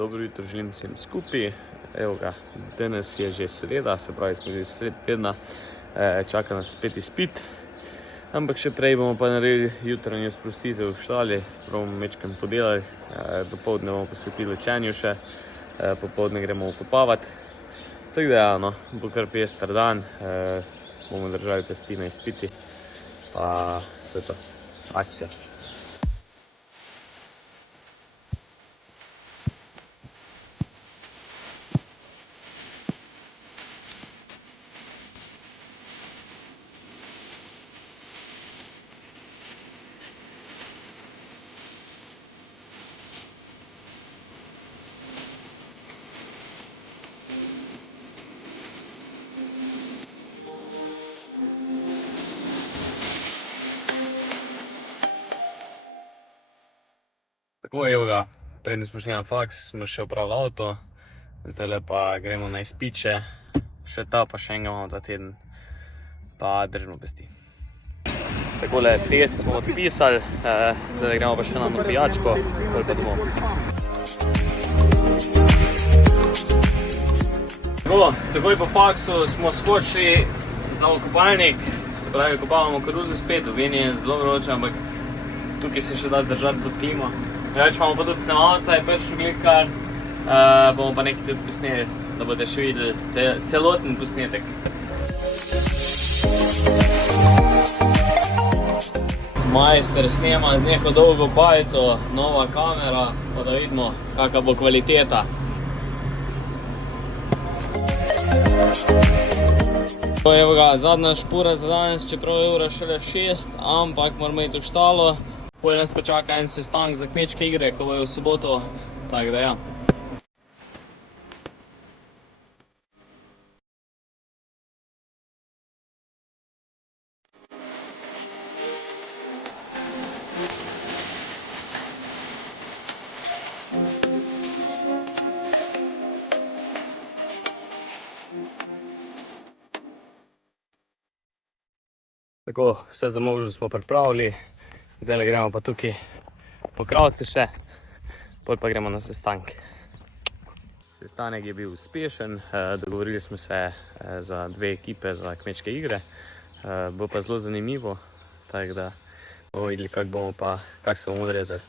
Dobro jutro želim vsem skupaj. Evo ga, danes je že sreda, se pravi smo že sred tedna, čaka nas spet izpit. Ampak še prej bomo pa naredili jutranjo sprostitev v štali, se pravi bomo mečkam podelali, dopoldne bomo posvetili učenju še, popoldne gremo okopavati. Tako da ja, no, bo kar pester dan, bomo držali pesti na izpiti, pa to je to, akcija. Tako, evo ga, predtem smo šli na faks, smo še opravili avto, zdajle pa gremo na izpit še ta, pa še enega imamo ta teden, pa držimo pesti. Takole, test smo odpisali, zdaj gremo pa še na pijačko, pol pa domov. Tako, takoj po faksu smo skočili za okopalnik, se pravi, okopavamo koruzo spet, v Veni je zelo vroče, ampak tukaj se še da zdržati pod klimo. Reč imamo pa tudi snemalca, je prišel glikar, bomo pa nekaj tudi posneli, da boste še videli celoten posnetek. Majster snema z neko dolgo palico, nova kamera, pa da vidimo, kakva bo kvaliteta. Evo ga, zadnja špura za danes, čeprav je ura šele 6, ampak moramo iti v štalo. Potem nas pa čaka en sestanek za kmečke igre, ko bojo v soboto, tako da ja. Tako, vse za možno smo pripravili. Zdaj gremo pa tukaj po kravce še, pol pa gremo na sestanek. Sestanek je bil uspešen, dogovorili smo se za 2 ekipe za kmečke igre. Bo pa zelo zanimivo, tako da bomo videli, kako se bomo odrezali.